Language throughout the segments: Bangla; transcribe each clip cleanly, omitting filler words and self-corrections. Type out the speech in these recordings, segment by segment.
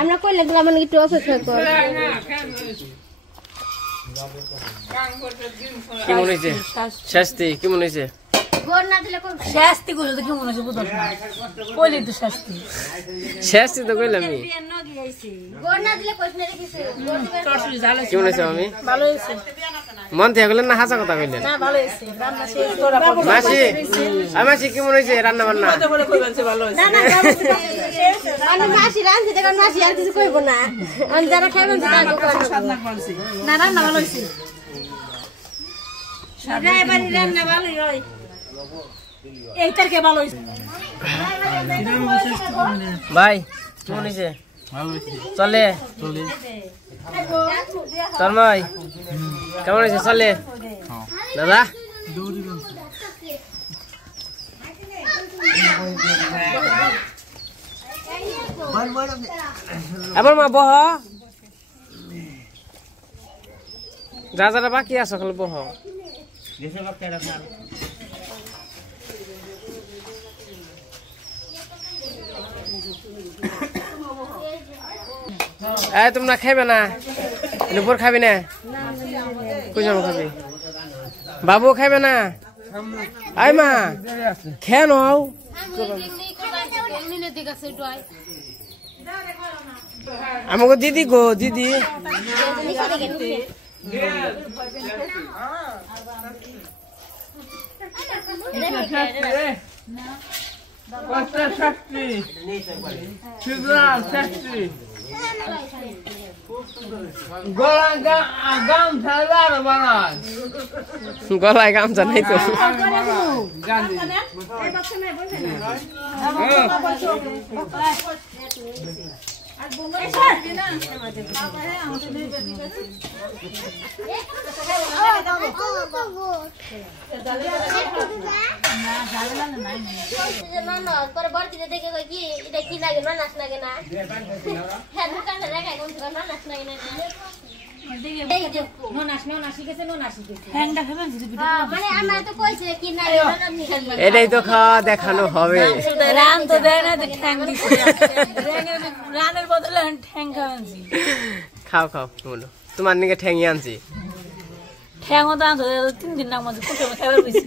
আমরা কইলে দিলাম মানে একটু অপেক্ষা কর কেমন হয়েছে শাস্তি কেমন হয়েছে গোর না দিলে কোন শাস্তি কইলো তো কেমন হইছে বুঝছ না কইলি তো শাস্তি শাস্তি তো কইলাম আমি গোর না দিলে কইছ না কিছু গোর দিবে চটচড়ি ঝাল হইছে কেমন হয়েছে আমি ভালো হইছে মন থেকে গেলেন না হাসা কথা কইলেন না ভালো হইছে রান্না শেষ তোরা মাসি মাসি কেমন হয়েছে রান্না বান্না কত বলে কইবেন ভালো হইছে না না আমি মাসি রাঁধতে দেখুন মাসি আর কিছু কইব না আমি যারা খাবেন তারা না রান্না ভালো হইছে ড্রাইভারি রান্না ভালো হয় এই তরকে ভালো হইছে ভাই কেমন হয়েছে চলে তন্ময় কেমন হয়েছে চলে দাদা এবার মা বহ যা যারা বাকি আছে খালি বহ তোমরা খাইবে না দুপুর খাবি না কই যাবো খাবি বাবু খাইবে না আই মা খেয়ে নাও আমাকে দিদি গো দিদি গলায় গামছা নেই তো পরবর্তীতে দেখে কি এটা কি লাগে না নাচ লাগে না হ্যাঁ দোকানে দেখায় কোন দোকান নাচ লাগে না এটাই তো খাওয়া দেখানো হবে খাও খাও বলো তোমার নিকে ঠ্যাঙি আনছি ঠ্যাং তো আনছো 3 দিন না মধ্যে খাবার হইছি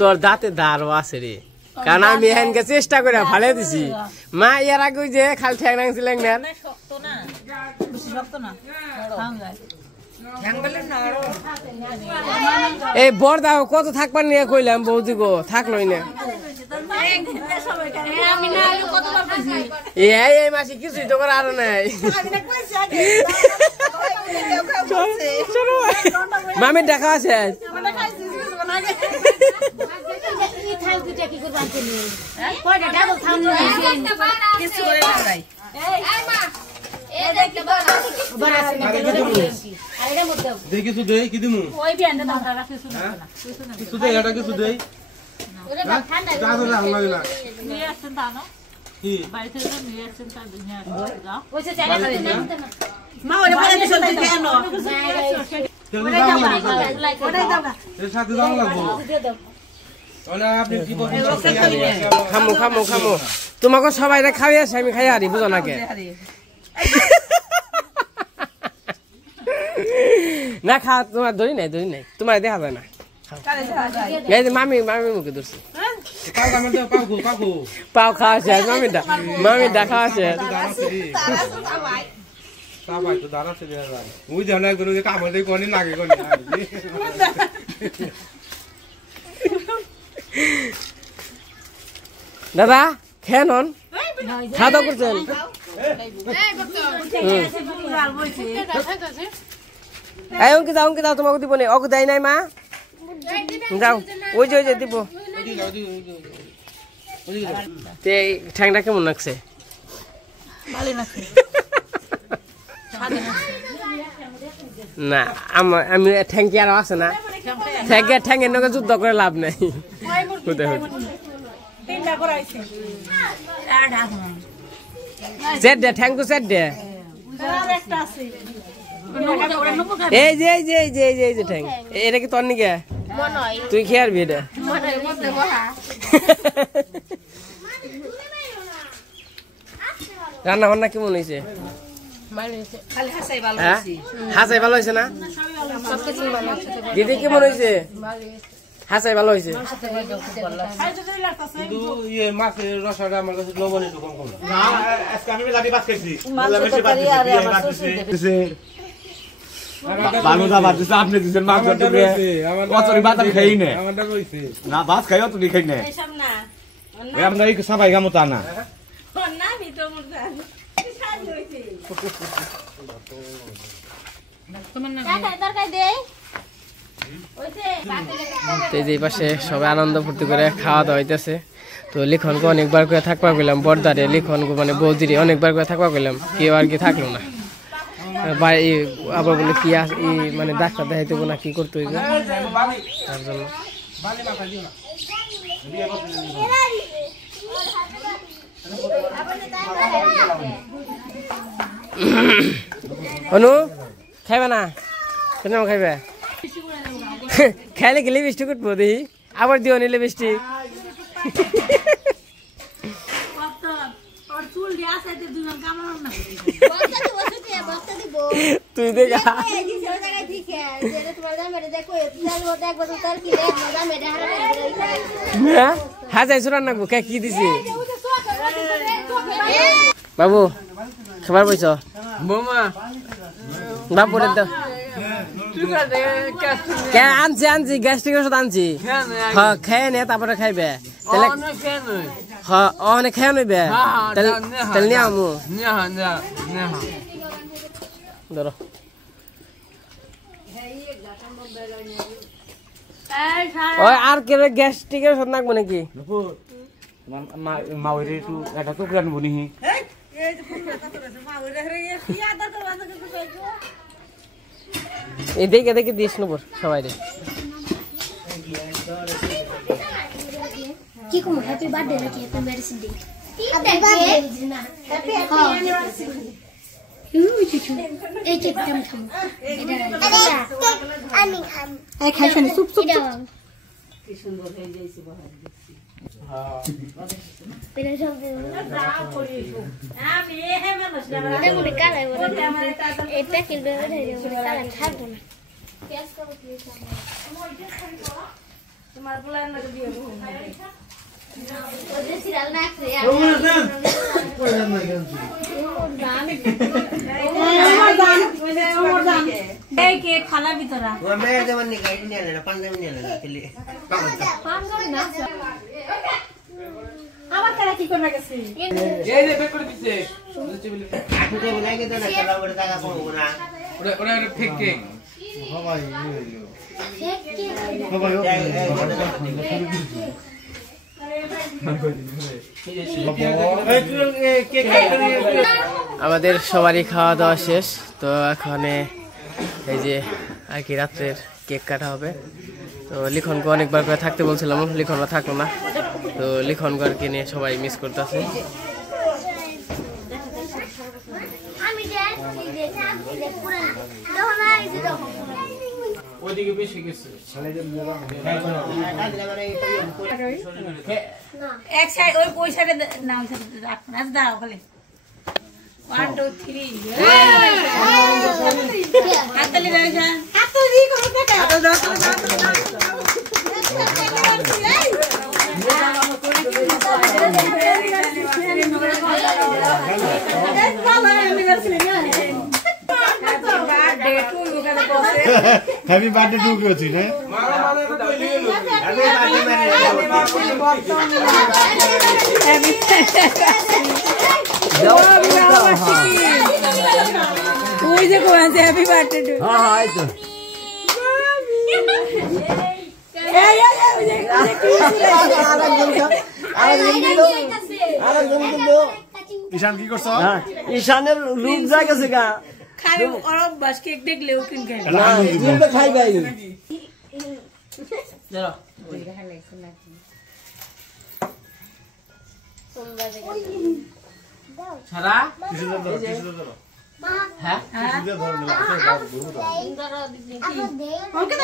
তোর দাঁতে দাঁড়ো আছে রে কারণ আমি এখানকে চেষ্টা করে ভালো দিছি মা ইয়ার আগে যে খাল ঠ্যাং নাংছিলেন না শক্ত না বেশি শক্ত না এই বড়দা কত থাকবার নিয়ে কইলাম বৌদি গো থাকলোই না এই মাসি কিছুই তো করে আরো নাই মামির দেখা আছে কিছু দেই কি দিমু ওই বিয়ানটা দাও রাখি কিছু দেই এটা কিছু দেই নিয়ে আসছেন তা না কি বাড়ি থেকে নিয়ে আসছেন তা নিয়ে আসছেন ওইসে চাইলে খাবে না মা ওরে বলে দিছো তুই কেন এর সাথে দাম লাগবো ওলা আপনি কি বলছেন খামু খামু খামু তোমাকে সবাই খাইয়াছে আমি খাইয়া হারি বুঝো না কে না খা তোমার ধরি নাই তোমার দেখা যায় না মামি মুখে ধরছি পাও খাওয়া শেষ মামি দেখা শেষ দাদা খেয়ে নন খাওয়া দাওয়া করছেন অঙ্কি দাও তোমাকে দিব না অঙ্ক দেয় নাই মা যাও ওই যে দিব ঠ্যাংটা কেমন লাগছে না আমি ঠ্যাংকি আরো আছে না ঠ্যাংয়ের নগে যুদ্ধ করে লাভ নাই সেট দে ঠ্যাংকু সেট দে এই যে ঠ্যাং এটা কি তোর নিকে তুই খেয়ে আরবি এটা রান্না বান্না কেমন হয়েছে? খালি হাসাই ভালো হ্যাঁ হইছে হাসাই ভালো হয়েছে না? সবকিছু ভালো হইছে দিদি কেমন হয়েছে? হাসাই ভালো হয়েছে। খাই তো দেই লাগতাছে কিন্তু ইয়ে মাছের রসাটা আমার কাছে লবণ একটু কম কম না আজকে আমি লাঠি বাদ খাইছি মাছের বেশি বাদ তরকারি আর দিছি আমার বাদ শ্বশুর দিছি বালুদা বাদ দিছে আপনি দিছেন মাছ ধরতে কচুরি বাদ আমি খাই না আমারটা কইছে না ভাত খাইও তুমি খাই না এইসব না ওই আমরা এই সবাই গামো তা না না আমি তো মোর জান সাজি হইছে তরকারি দে ওইছে তো এই যে এই পাশে সবাই আনন্দ ফুর্তি করে খাওয়া দাওয়া হইতেছে। তো লিখনকে অনেকবার করে থাকবা গেলাম, বর্দারে লিখনকে মানে বৌদিরে অনেকবার করে থাকবা গেলাম, কেউ আর কি থাকলো না। আবার বলে কি মানে ডাক্তার দেখাইতে না কি করতে হইবে তার জন্য। অনু খাইবে না? কেন খাইবে? খাইলে কি লিপস্টিক উঠবো দেখি, আবার দিও নি লিপস্টিক। আর চুল দিয়া আছে তে দুজন কামড় না বক্তা দিব তুই দেখা এই দিছে ওই জায়গায় দিকে যে তোমার দামে দেখো চাল মতো এক বছর তার কি রে দামে হারাবে হ্যাঁ হাজাই সুরান না কে কি দিছে? বাবু খাবার বইছ? বোমা বাপুরে দাও। কে আনছি গ্যাস্ট্রিক ওষুধ আনছি। হ্যাঁ খেয়ে নে তারপরে খাইবে। তাহলে হ্যাঁ অনেক খেয়ে নইবে তাহলে নিয়ে আমু ধরো। ওই আর কে গ্যাস্ট্রিকের ওষুধ নাকবো নাকি? মা ওই একটু এটা তো প্ল্যান বনিহি এই যে ফুল কথা তোরে মা ওরে রে কি আদর করবা তো কিছু কইছো এই দেখে দেখে দিস নেবো সবাই রে। কি কম হ্যাপি বার্থডে নাকি happy medicine day? Happy birthday না হ্যাপি অ্যানিভার্সারি। এই কেক খাম আমি খাম এই খাইছনি সুপ সুপ কি সুন্দর হয়ে যাইছে বাহার পেলে সব আমি হে মানুষ না এটা মনে কালাই বলে এই প্যাকেট বের হয়ে যাবে কালাই খাবো না। তোমার প্ল্যান না দিয়ে ওদের সিরিয়াল না আছে এই কেক খালা ভিতরা আমার কারা কি করবে গেছে এই যে বের করে দিছে ওরা ফেক কেক আমাদের সবারই খাওয়া দাওয়া শেষ। তো এখন এই যে আর কি রাত্রের কেক কাটা হবে। তো লিখনকে অনেকবার করে থাকতে বলছিলাম, লিখনরা থাকলো না। তো লিখনকে নিয়ে সবাই মিস করতেছে। ওইদিকে বেশি গেছে এক সাইড ওই সাইডে না ওই সাইডে রাখুন আজ দাও খালি 1 2 3 হাততালি দাও জান হাততালি করো বেটা দাও হ্যাপি বার্থডে টু কি হচ্ছে না ওই যে কোয়াছে হ্যাপি বার্থডে টু হ্যাঁ হ্যাঁ এই তো ঈশান কি করছো? ঈশানের রূপ জায়গাছে গা খালি অরব বাস কেক দেখলেও কিন খাই না জিলবে খাই গাই চলো সারা হ্যাঁ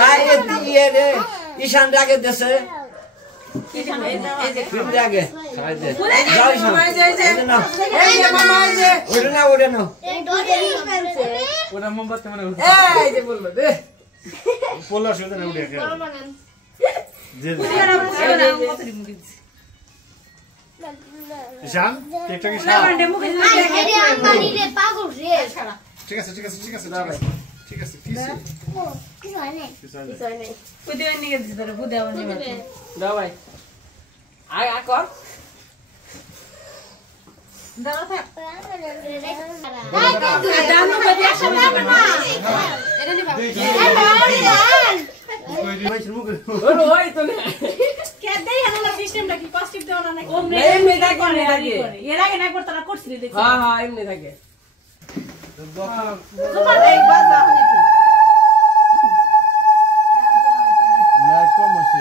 ভাই এ রে ঈশান আগে দেশে এই যে আগে ওটা মোমবাতি মানে পোলা শুধু না উঠে শান কেকটা কি শান ঠিক আছে ঠিক আছে ঠিক আছে দাঁড়াই ঠিক আছে কি দাও ভাই আয় আ কর ওই তো না এমনি থাকে লাইট কম আছে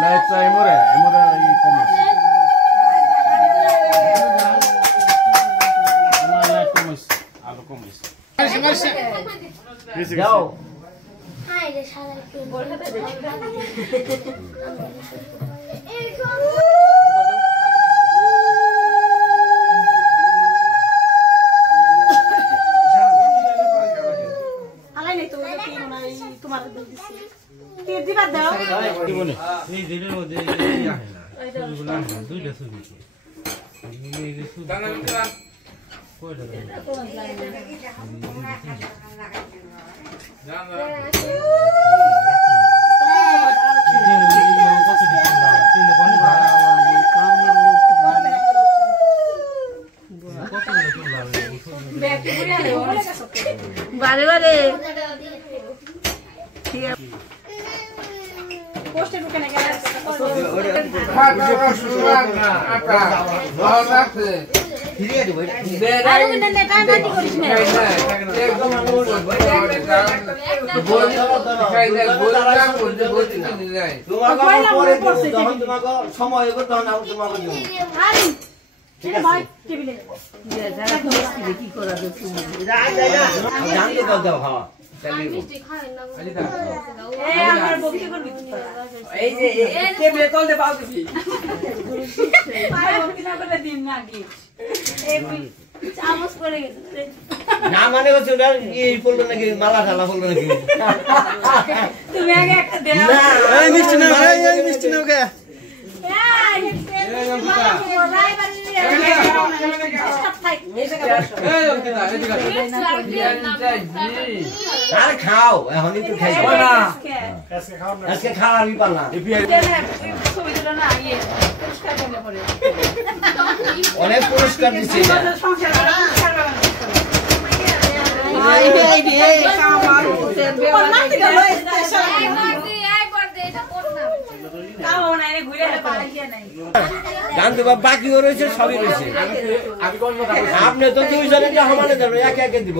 লাইট চাই এমরে ই কম আছে আমার লাইট কম আছে আলো কম আছে যাও এই দিনের মধ্যে দুইটা ছবি বারে বারে এই যে টেবিলে তলতে পাউছি না মানে হচ্ছে ওটা এই পড়লো নাকি মালা ঠালা পড়লো নাকি তুমি আগে একটা দেও এই মিষ্টি নাও এই মিষ্টি নাও কে আর খাও এখন একটু খাইবো না আজকে খাওয়ারই পারলাম অনেক পুরস্কার দিচ্ছে জানতে বাকিও রয়েছে সবই রয়েছে আপনি তো দুইজনে যে সমানে দেবো একে একে দিব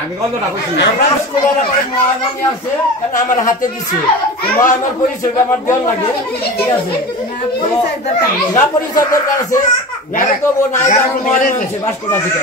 আমি গন্ধটা কইছি আমরা স্কুলের মহামানী আছে কারণ আমার হাতে দিচ্ছে মহামার পরিচয় আমার দেওয়ার লাগে ঠিক আছে না পরিচয় দরকার আছে গাড়ি তো নাই আছে বাসকোটা থেকে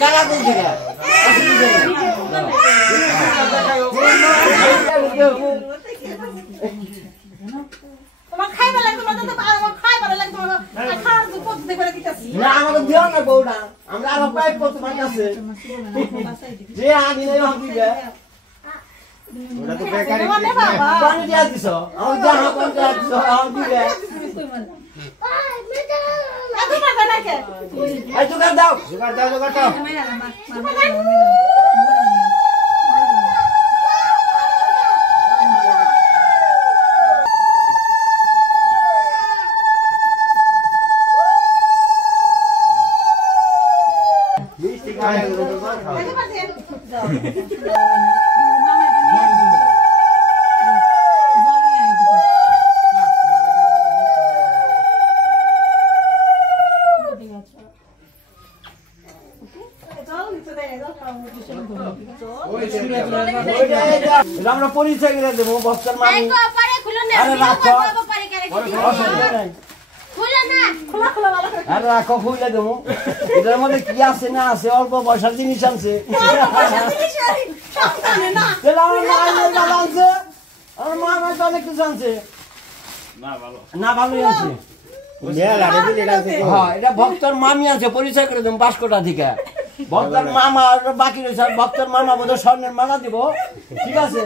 গাড়া কোন থেকে তোমার খাইবা লাগে তোমার তো আমার খাইবা লাগে তোমার খাওয়ার তো পদ্ধতি করে দিতেছি না আমাকে দিও না বউটা আমরা আরো প্রায় কত মান আছে যে আনি নাই দিবে ওটা তো বেকারি পানি দিয়া দিছো আমি জানা কোন দিয়া দিছো আমি দিবে এই দোকান দাও জোগাড় দাও মিষ্টি খায় আমরা পরিচয় করে দেবো বস্তার মামি আরে রাখো আরে রাখো খুলে দেবো এটার মধ্যে কি আছে না আছে অল্প পয়সার জিনিস আনছে আমার মহামায়া তো অনেক কিছু আনছে না ভালোই আছে হ্যাঁ এটা ভক্তর মামি আছে পরিচয় করে দেবো 5 কোটা থেকে ভক্তর মামা বাকি রয়েছে ভক্তর মামা বোধহয় স্বর্ণের মালা দিব ঠিক আছে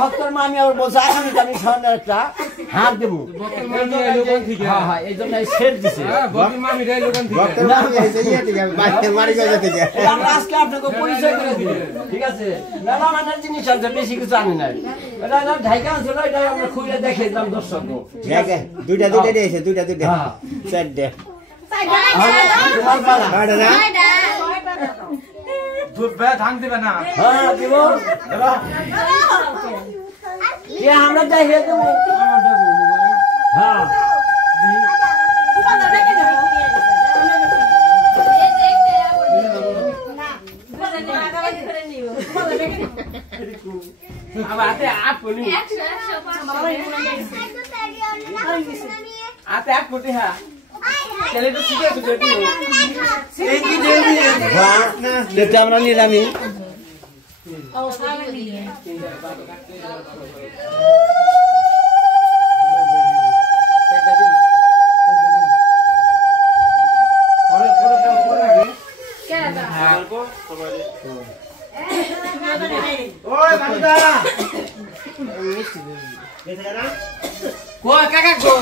ভক্তর মামি আবার বলছে আগামী আমি স্বর্ণের একটা হার দেবো হ্যাঁ এই জন্য সেট দিছে আজকে আপনাকে পরিচয় করে দিব ঠিক আছে মেলা মানের জিনিস আছে বেশি কিছু আনি নাই এটা ঢাকা ছিল এটা আমরা খুলে দেখে দিলাম দর্শক দুইটা দিয়েছে দুইটা চারটে ধান দিবে না হ্যাঁ দিব আমরা দেখে দেবো হ্যাঁ আমরা নিলামই কাকা গো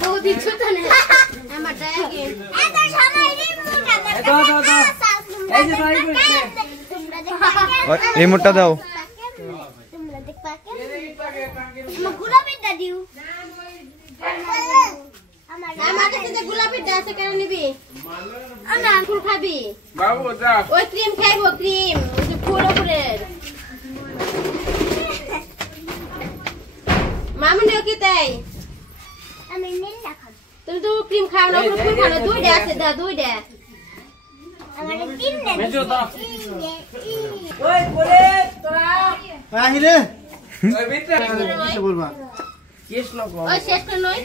বৌদি ছোট না আমার ডাকে এত সময় নেই এই মোটটা দাও তোমরা দেখ পাকে আমার গোলাপিটা দিও আমার কাছে যে গোলাপিটা আছে কেন নিবি না ফুল খাবি বাবু যা ওই ক্রিম খাইবো ক্রিম ওই যে ফুল উপরের মামুনিও কি তাই আমি নীল খাব তুমি তো ক্রিম খাও না ফুল খাও না দুইটা আছে দা দুইটা আমার তিনটা মেজো দাও ওই বলে তোরা আহিরে ওই ভিতরে বলবা ওই শেষ করে নই